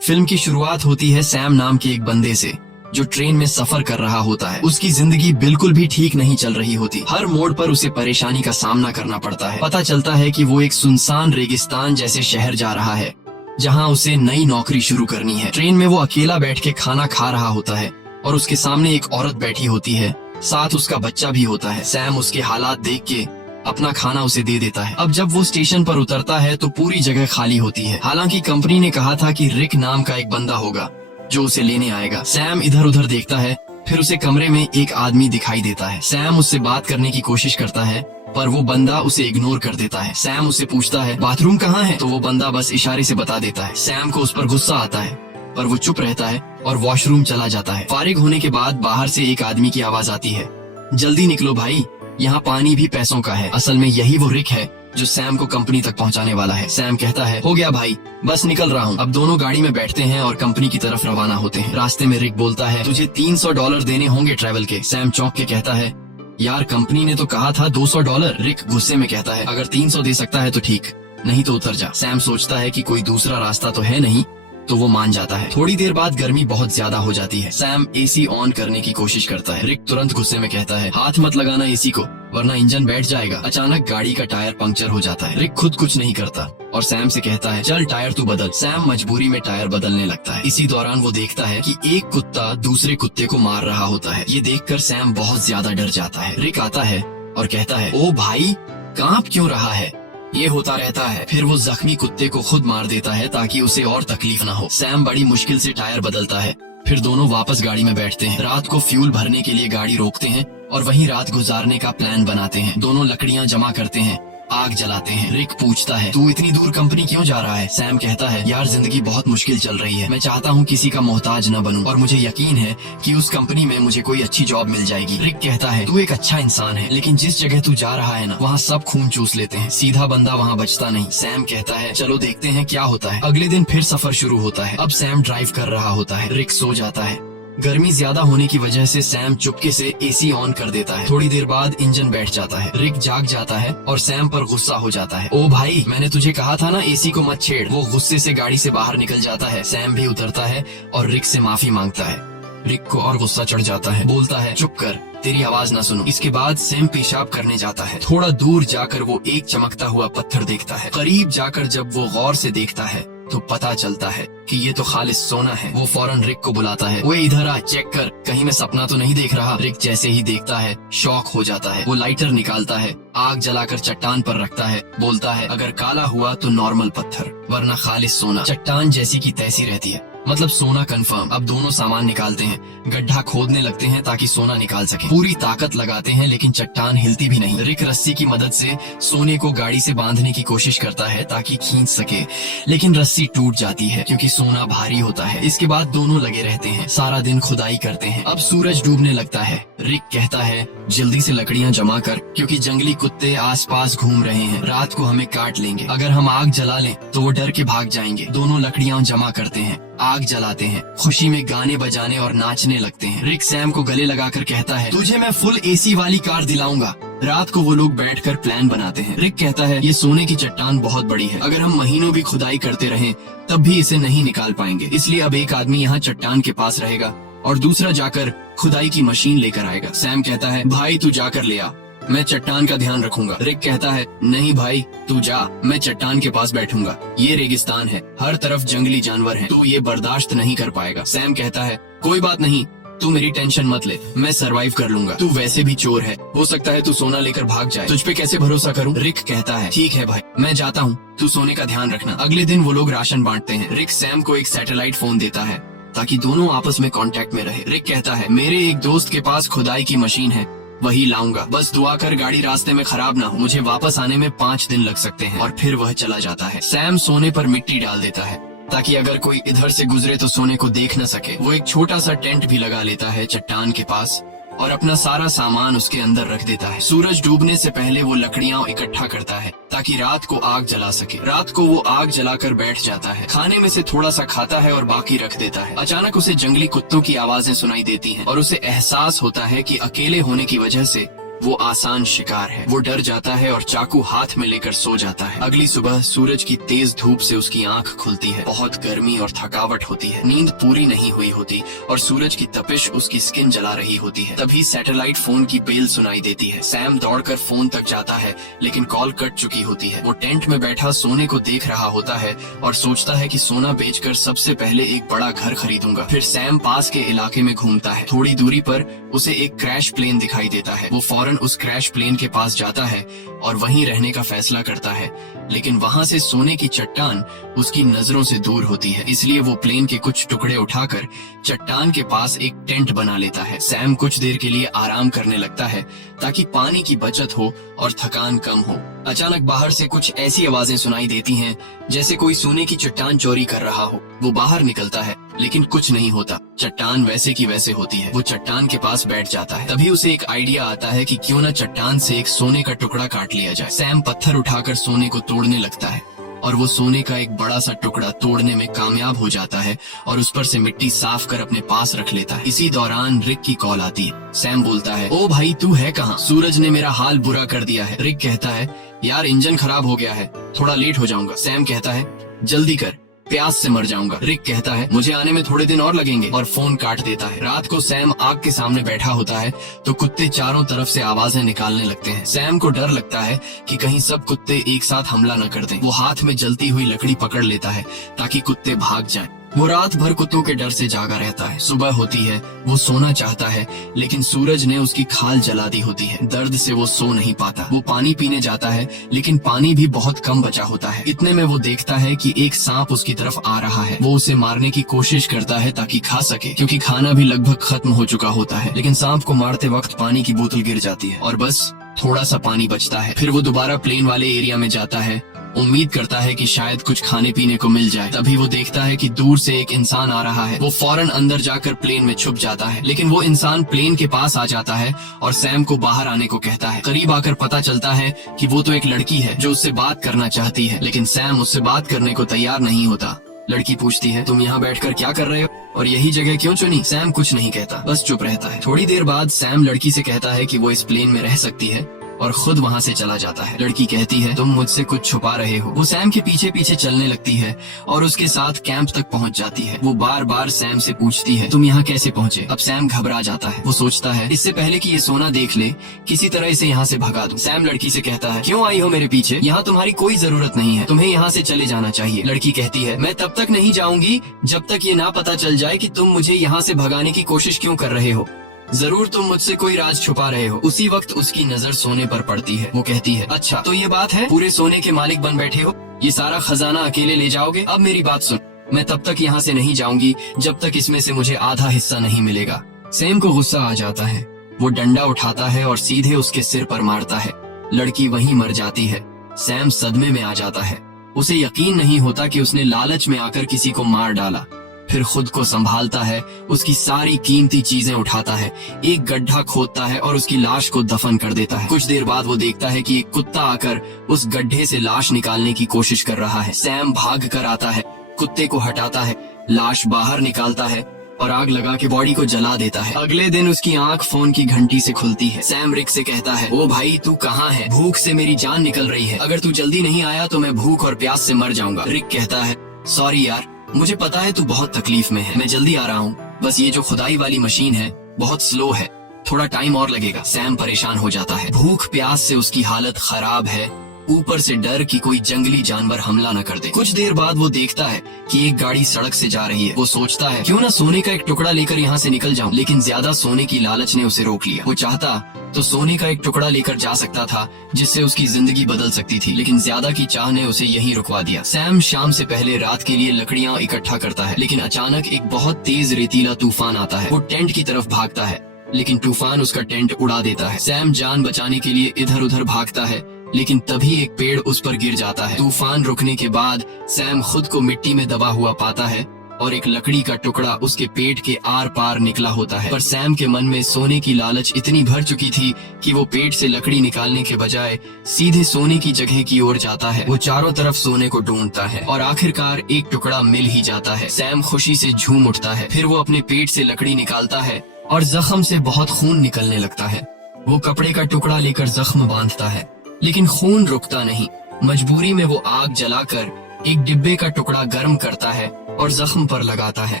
Film की शुरुआत होती है सैम नाम के एक बंदे से जो ट्रेन में सफर कर रहा होता है। उसकी जिंदगी बिल्कुल भी ठीक नहीं चल रही होती। हर मोड़ पर उसे परेशानी का सामना करना पड़ता है। पता चलता है कि वो एक सुनसान रेगिस्तान जैसे शहर जा रहा है जहाँ उसे नई नौकरी शुरू करनी है। ट्रेन में वो अकेला बैठ के खाना खा रहा होता है और उसके सामने एक औरत बैठी होती है, साथ उसका बच्चा भी होता है। सैम उसके हालात देख के अपना खाना उसे दे देता है। अब जब वो स्टेशन पर उतरता है तो पूरी जगह खाली होती है। हालांकि कंपनी ने कहा था कि रिक नाम का एक बंदा होगा जो उसे लेने आएगा। सैम इधर उधर देखता है, फिर उसे कमरे में एक आदमी दिखाई देता है। सैम उससे बात करने की कोशिश करता है पर वो बंदा उसे इग्नोर कर देता है। सैम उससे पूछता है बाथरूम कहाँ है, तो वो बंदा बस इशारे से बता देता है। सैम को उस पर गुस्सा आता है पर वो चुप रहता है और वॉशरूम चला जाता है। फारिग होने के बाद बाहर से एक आदमी की आवाज आती है, जल्दी निकलो भाई, यहाँ पानी भी पैसों का है। असल में यही वो रिक है जो सैम को कंपनी तक पहुँचाने वाला है। सैम कहता है हो गया भाई, बस निकल रहा हूँ। अब दोनों गाड़ी में बैठते हैं और कंपनी की तरफ रवाना होते हैं। रास्ते में रिक बोलता है तुझे $300 देने होंगे ट्रैवल के। सैम चौंक के कहता है यार कंपनी ने तो कहा था $200। रिक गुस्से में कहता है अगर 300 दे सकता है तो ठीक, नहीं तो उतर जा। सैम सोचता है कि कोई दूसरा रास्ता तो है नहीं, तो वो मान जाता है। थोड़ी देर बाद गर्मी बहुत ज्यादा हो जाती है। सैम एसी ऑन करने की कोशिश करता है। रिक तुरंत गुस्से में कहता है हाथ मत लगाना एसी को वरना इंजन बैठ जाएगा। अचानक गाड़ी का टायर पंक्चर हो जाता है। रिक खुद कुछ नहीं करता और सैम से कहता है चल टायर तू बदल। सैम मजबूरी में टायर बदलने लगता है। इसी दौरान वो देखता है कि एक कुत्ता दूसरे कुत्ते को मार रहा होता है। ये देखकर सैम बहुत ज्यादा डर जाता है। रिक आता है और कहता है ओ भाई कांप क्यों रहा है, ये होता रहता है। फिर वो जख्मी कुत्ते को खुद मार देता है ताकि उसे और तकलीफ न हो। सैम बड़ी मुश्किल से टायर बदलता है, फिर दोनों वापस गाड़ी में बैठते हैं। रात को फ्यूल भरने के लिए गाड़ी रोकते हैं और वहीं रात गुजारने का प्लान बनाते हैं। दोनों लकड़ियां जमा करते हैं, आग जलाते हैं। रिक पूछता है तू इतनी दूर कंपनी क्यों जा रहा है। सैम कहता है यार जिंदगी बहुत मुश्किल चल रही है, मैं चाहता हूँ किसी का मोहताज न बनूं और मुझे यकीन है कि उस कंपनी में मुझे कोई अच्छी जॉब मिल जाएगी। रिक कहता है तू एक अच्छा इंसान है लेकिन जिस जगह तू जा रहा है ना वहाँ सब खून चूस लेते हैं, सीधा बंदा वहाँ बचता नहीं। सैम कहता है चलो देखते हैं क्या होता है। अगले दिन फिर सफर शुरू होता है। अब सैम ड्राइव कर रहा होता है। रिक सो जाता है। गर्मी ज्यादा होने की वजह से सैम चुपके से एसी ऑन कर देता है। थोड़ी देर बाद इंजन बैठ जाता है। रिक जाग जाता है और सैम पर गुस्सा हो जाता है। ओ भाई मैंने तुझे कहा था ना एसी को मत छेड़। वो गुस्से से गाड़ी से बाहर निकल जाता है। सैम भी उतरता है और रिक से माफी मांगता है। रिक को और गुस्सा चढ़ जाता है, बोलता है चुप कर, तेरी आवाज ना सुनो। इसके बाद सैम पेशाब करने जाता है। थोड़ा दूर जाकर वो एक चमकता हुआ पत्थर देखता है। करीब जाकर जब वो गौर से देखता है तो पता चलता है कि ये तो खालिस सोना है। वो फौरन रिक को बुलाता है, वो इधर आ, चेक कर कहीं मैं सपना तो नहीं देख रहा। रिक जैसे ही देखता है शॉक हो जाता है। वो लाइटर निकालता है, आग जलाकर चट्टान पर रखता है, बोलता है अगर काला हुआ तो नॉर्मल पत्थर वरना खालिस सोना। चट्टान जैसी की तैसी रहती है, मतलब सोना कंफर्म। अब दोनों सामान निकालते हैं, गड्ढा खोदने लगते हैं ताकि सोना निकाल सके। पूरी ताकत लगाते हैं लेकिन चट्टान हिलती भी नहीं। रिक रस्सी की मदद से सोने को गाड़ी से बांधने की कोशिश करता है ताकि खींच सके, लेकिन रस्सी टूट जाती है क्योंकि सोना भारी होता है। इसके बाद दोनों लगे रहते हैं, सारा दिन खुदाई करते हैं। अब सूरज डूबने लगता है। रिक कहता है जल्दी से लकड़ियां जमा कर क्योंकि जंगली कुत्ते आसपास घूम रहे हैं, रात को हमें काट लेंगे। अगर हम आग जला लें तो वो डर के भाग जाएंगे। दोनों लकड़ियां जमा करते हैं, आग जलाते हैं, खुशी में गाने बजाने और नाचने लगते हैं। रिक सैम को गले लगाकर कहता है तुझे मैं फुल एसी वाली कार दिलाऊंगा। रात को वो लोग बैठकर प्लान बनाते हैं। रिक कहता है ये सोने की चट्टान बहुत बड़ी है, अगर हम महीनों भी खुदाई करते रहें तब भी इसे नहीं निकाल पाएंगे, इसलिए अब एक आदमी यहाँ चट्टान के पास रहेगा और दूसरा जाकर खुदाई की मशीन लेकर आएगा। सैम कहता है भाई तू जाकर ले आ, मैं चट्टान का ध्यान रखूंगा। रिक कहता है नहीं भाई तू जा, मैं चट्टान के पास बैठूंगा, ये रेगिस्तान है, हर तरफ जंगली जानवर हैं, तू ये बर्दाश्त नहीं कर पाएगा। सैम कहता है कोई बात नहीं, तू मेरी टेंशन मत ले, मैं सरवाइव कर लूंगा, तू वैसे भी चोर है, हो सकता है तू सोना लेकर भाग जाए, तुझ पे कैसे भरोसा करूं। रिक कहता है ठीक है भाई मैं जाता हूँ, तू सोने का ध्यान रखना। अगले दिन वो लोग राशन बांटते हैं। रिक सैम को एक सैटेलाइट फोन देता है ताकि दोनों आपस में कांटेक्ट में रहे। रिक कहता है मेरे एक दोस्त के पास खुदाई की मशीन है, वही लाऊंगा, बस दुआ कर गाड़ी रास्ते में खराब ना हो, मुझे वापस आने में 5 दिन लग सकते हैं। और फिर वह चला जाता है। सैम सोने पर मिट्टी डाल देता है ताकि अगर कोई इधर से गुजरे तो सोने को देख न सके। वो एक छोटा सा टेंट भी लगा लेता है चट्टान के पास और अपना सारा सामान उसके अंदर रख देता है। सूरज डूबने से पहले वो लकड़ियां इकट्ठा करता है ताकि रात को आग जला सके। रात को वो आग जलाकर बैठ जाता है, खाने में से थोड़ा सा खाता है और बाकी रख देता है। अचानक उसे जंगली कुत्तों की आवाजें सुनाई देती हैं और उसे एहसास होता है कि अकेले होने की वजह से वो आसान शिकार है। वो डर जाता है और चाकू हाथ में लेकर सो जाता है। अगली सुबह सूरज की तेज धूप से उसकी आंख खुलती है। बहुत गर्मी और थकावट होती है, नींद पूरी नहीं हुई होती और सूरज की तपिश उसकी स्किन जला रही होती है। तभी सैटेलाइट फोन की बेल सुनाई देती है। सैम दौड़कर फोन तक जाता है, लेकिन कॉल कट चुकी होती है। वो टेंट में बैठा सोने को देख रहा होता है और सोचता है कि सोना बेचकर सबसे पहले एक बड़ा घर खरीदूंगा। फिर सैम पास के इलाके में घूमता है। थोड़ी दूरी पर उसे एक क्रैश प्लेन दिखाई देता है। वो फौरन उस क्रैश प्लेन के पास जाता है और वहीं रहने का फैसला करता है, लेकिन वहाँ से सोने की चट्टान उसकी नजरों से दूर होती है। इसलिए वो प्लेन के कुछ टुकड़े उठाकर चट्टान के पास एक टेंट बना लेता है। सैम कुछ देर के लिए आराम करने लगता है ताकि पानी की बचत हो और थकान कम हो। अचानक बाहर से कुछ ऐसी आवाजें सुनाई देती हैं जैसे कोई सोने की चट्टान चोरी कर रहा हो। वो बाहर निकलता है, लेकिन कुछ नहीं होता। चट्टान वैसे की वैसे होती है। वो चट्टान के पास बैठ जाता है। तभी उसे एक आइडिया आता है कि क्यों न चट्टान से एक सोने का टुकड़ा काट लिया जाए। सैम पत्थर उठाकर सोने को तोड़ने लगता है और वो सोने का एक बड़ा सा टुकड़ा तोड़ने में कामयाब हो जाता है और उस पर से मिट्टी साफ कर अपने पास रख लेता है। इसी दौरान रिक की कॉल आती है। सैम बोलता है, ओ भाई तू है कहाँ? सूरज ने मेरा हाल बुरा कर दिया है। रिक कहता है, यार इंजन खराब हो गया है, थोड़ा लेट हो जाऊंगा। सैम कहता है, जल्दी कर, प्यास से मर जाऊंगा। रिक कहता है, मुझे आने में थोड़े दिन और लगेंगे, और फोन काट देता है। रात को सैम आग के सामने बैठा होता है तो कुत्ते चारों तरफ से आवाजें निकालने लगते हैं। सैम को डर लगता है कि कहीं सब कुत्ते एक साथ हमला न कर दें। वो हाथ में जलती हुई लकड़ी पकड़ लेता है ताकि कुत्ते भाग जाएं। वो रात भर कुत्तों के डर से जागा रहता है। सुबह होती है, वो सोना चाहता है, लेकिन सूरज ने उसकी खाल जला दी होती है। दर्द से वो सो नहीं पाता। वो पानी पीने जाता है, लेकिन पानी भी बहुत कम बचा होता है। इतने में वो देखता है कि एक सांप उसकी तरफ आ रहा है। वो उसे मारने की कोशिश करता है ताकि खा सके, क्योंकि खाना भी लगभग खत्म हो चुका होता है। लेकिन सांप को मारते वक्त पानी की बोतल गिर जाती है और बस थोड़ा सा पानी बचता है। फिर वो दोबारा प्लेन वाले एरिया में जाता है, उम्मीद करता है कि शायद कुछ खाने पीने को मिल जाए। तभी वो देखता है कि दूर से एक इंसान आ रहा है। वो फौरन अंदर जाकर प्लेन में छुप जाता है, लेकिन वो इंसान प्लेन के पास आ जाता है और सैम को बाहर आने को कहता है। करीब आकर पता चलता है कि वो तो एक लड़की है जो उससे बात करना चाहती है, लेकिन सैम उससे बात करने को तैयार नहीं होता। लड़की पूछती है, तुम यहाँ बैठकर क्या कर रहे हो और यही जगह क्यों चुनी? सैम कुछ नहीं कहता, बस चुप रहता है। थोड़ी देर बाद सैम लड़की से कहता है कि वो इस प्लेन में रह सकती है और खुद वहाँ से चला जाता है। लड़की कहती है, तुम मुझसे कुछ छुपा रहे हो। वो सैम के पीछे पीछे चलने लगती है और उसके साथ कैंप तक पहुँच जाती है। वो बार बार सैम से पूछती है, तुम यहाँ कैसे पहुँचे? अब सैम घबरा जाता है। वो सोचता है, इससे पहले कि ये सोना देख ले, किसी तरह इसे यहाँ से भगा दूं। सैम लड़की से कहता है, क्यों आई हो मेरे पीछे? यहाँ तुम्हारी कोई जरूरत नहीं है, तुम्हें यहाँ से चले जाना चाहिए। लड़की कहती है, मैं तब तक नहीं जाऊंगी जब तक ये ना पता चल जाए कि तुम मुझे यहाँ से भगाने की कोशिश क्यों कर रहे हो। जरूर तुम मुझसे कोई राज छुपा रहे हो। उसी वक्त उसकी नजर सोने पर पड़ती है। वो कहती है, अच्छा तो ये बात है, पूरे सोने के मालिक बन बैठे हो, ये सारा खजाना अकेले ले जाओगे? अब मेरी बात सुन, मैं तब तक यहाँ से नहीं जाऊंगी जब तक इसमें से मुझे आधा हिस्सा नहीं मिलेगा। सैम को गुस्सा आ जाता है। वो डंडा उठाता है और सीधे उसके सिर पर मारता है। लड़की वहीं मर जाती है। सैम सदमे में आ जाता है। उसे यकीन नहीं होता कि उसने लालच में आकर किसी को मार डाला। फिर खुद को संभालता है, उसकी सारी कीमती चीजें उठाता है, एक गड्ढा खोदता है और उसकी लाश को दफन कर देता है। कुछ देर बाद वो देखता है कि एक कुत्ता आकर उस गड्ढे से लाश निकालने की कोशिश कर रहा है। सैम भाग कर आता है, कुत्ते को हटाता है, लाश बाहर निकालता है और आग लगा के बॉडी को जला देता है। अगले दिन उसकी आंख फोन की घंटी से खुलती है। सैम रिक से कहता है, ओ भाई तू कहाँ है? भूख से मेरी जान निकल रही है, अगर तू जल्दी नहीं आया तो मैं भूख और प्यास से मर जाऊंगा। रिक कहता है, सॉरी यार, मुझे पता है तू बहुत तकलीफ में है, मैं जल्दी आ रहा हूँ, बस ये जो खुदाई वाली मशीन है बहुत स्लो है, थोड़ा टाइम और लगेगा। सैम परेशान हो जाता है। भूख प्यास से उसकी हालत खराब है, ऊपर से डर कि कोई जंगली जानवर हमला न कर दे। कुछ देर बाद वो देखता है कि एक गाड़ी सड़क से जा रही है। वो सोचता है, क्यों ना सोने का एक टुकड़ा लेकर यहाँ से निकल जाऊं, लेकिन ज्यादा सोने की लालच ने उसे रोक लिया। वो चाहता तो सोने का एक टुकड़ा लेकर जा सकता था जिससे उसकी जिंदगी बदल सकती थी, लेकिन ज्यादा की चाह ने उसे यहीं रुकवा दिया। सैम शाम से पहले रात के लिए लकड़ियाँ इकट्ठा करता है, लेकिन अचानक एक बहुत तेज रेतीला तूफान आता है। वो टेंट की तरफ भागता है, लेकिन तूफान उसका टेंट उड़ा देता है। सैम जान बचाने के लिए इधर उधर भागता है, लेकिन तभी एक पेड़ उस पर गिर जाता है। तूफान रुकने के बाद सैम खुद को मिट्टी में दबा हुआ पाता है और एक लकड़ी का टुकड़ा उसके पेट के आर पार निकला होता है। पर सैम के मन में सोने की लालच इतनी भर चुकी थी कि वो पेट से लकड़ी निकालने के बजाय सीधे सोने की जगह की ओर जाता है। वो चारों तरफ सोने को ढूंढता है और आखिरकार एक टुकड़ा मिल ही जाता है। सैम खुशी से झूम उठता है। फिर वो अपने पेट से लकड़ी निकालता है और जख्म से बहुत खून निकलने लगता है। वो कपड़े का टुकड़ा लेकर जख्म बांधता है, लेकिन खून रुकता नहीं। मजबूरी में वो आग जलाकर एक डिब्बे का टुकड़ा गर्म करता है और जख्म पर लगाता है।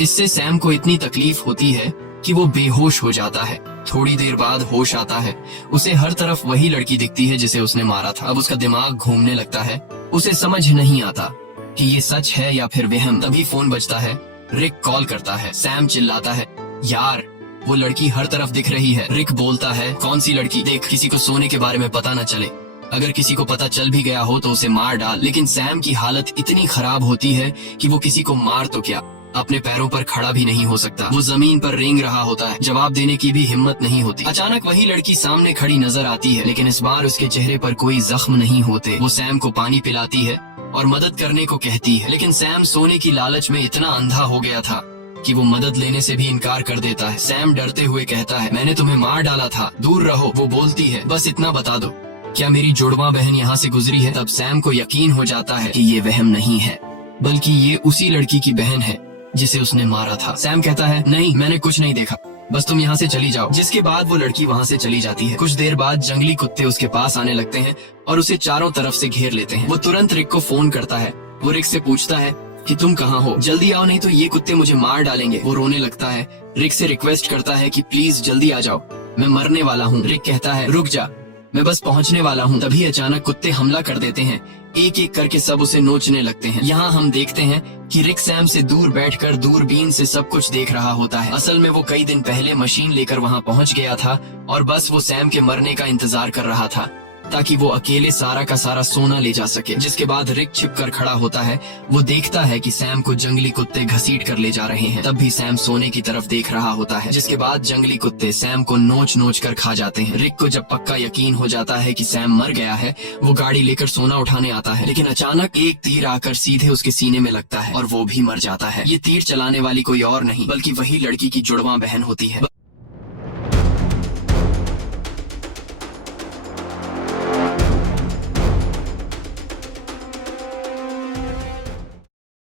इससे सैम को इतनी तकलीफ होती है कि वो बेहोश हो जाता है। थोड़ी देर बाद होश आता है। उसे हर तरफ वही लड़की दिखती है जिसे उसने मारा था। अब उसका दिमाग घूमने लगता है। उसे समझ नहीं आता कि ये सच है या फिर वहम। तभी फोन बजता है। रिक कॉल करता है। सैम चिल्लाता है, यार वो लड़की हर तरफ दिख रही है। रिक बोलता है, कौन सी लड़की? देख, किसी को सोने के बारे में पता न चले। अगर किसी को पता चल भी गया हो तो उसे मार डाल। लेकिन सैम की हालत इतनी खराब होती है कि वो किसी को मार तो क्या, अपने पैरों पर खड़ा भी नहीं हो सकता। वो जमीन पर रेंग रहा होता है। जवाब देने की भी हिम्मत नहीं होती। अचानक वही लड़की सामने खड़ी नजर आती है, लेकिन इस बार उसके चेहरे पर कोई जख्म नहीं होते। वो सैम को पानी पिलाती है और मदद करने को कहती है, लेकिन सैम सोने की लालच में इतना अंधा हो गया था कि वो मदद लेने से भी इनकार कर देता है। सैम डरते हुए कहता है, मैंने तुम्हें मार डाला था, दूर रहो। वो बोलती है, बस इतना बता दो, क्या मेरी जुड़वा बहन यहाँ से गुजरी है? तब सैम को यकीन हो जाता है कि ये वहम नहीं है, बल्कि ये उसी लड़की की बहन है जिसे उसने मारा था। सैम कहता है, नहीं, मैंने कुछ नहीं देखा, बस तुम यहाँ से चली जाओ। जिसके बाद वो लड़की वहाँ से चली जाती है। कुछ देर बाद जंगली कुत्ते उसके पास आने लगते हैं और उसे चारों तरफ से घेर लेते हैं। वो तुरंत रिक को फोन करता है। वो रिक से पूछता है कि तुम कहाँ हो, जल्दी आओ नहीं तो ये कुत्ते मुझे मार डालेंगे। वो रोने लगता है। रिक से रिक्वेस्ट करता है कि प्लीज जल्दी आ जाओ, मैं मरने वाला हूँ। रिक कहता है, रुक जा, मैं बस पहुँचने वाला हूँ। तभी अचानक कुत्ते हमला कर देते हैं। एक एक करके सब उसे नोचने लगते हैं। यहाँ हम देखते हैं कि रिक सैम से दूर बैठकर दूरबीन से सब कुछ देख रहा होता है। असल में वो कई दिन पहले मशीन लेकर वहाँ पहुँच गया था और बस वो सैम के मरने का इंतजार कर रहा था ताकि वो अकेले सारा का सारा सोना ले जा सके। जिसके बाद रिक छिपकर खड़ा होता है। वो देखता है कि सैम को जंगली कुत्ते घसीट कर ले जा रहे हैं। तब भी सैम सोने की तरफ देख रहा होता है। जिसके बाद जंगली कुत्ते सैम को नोच नोच कर खा जाते हैं। रिक को जब पक्का यकीन हो जाता है कि सैम मर गया है, वो गाड़ी लेकर सोना उठाने आता है, लेकिन अचानक एक तीर आकर सीधे उसके सीने में लगता है और वो भी मर जाता है। ये तीर चलाने वाली कोई और नहीं बल्कि वही लड़की की जुड़वा बहन होती है।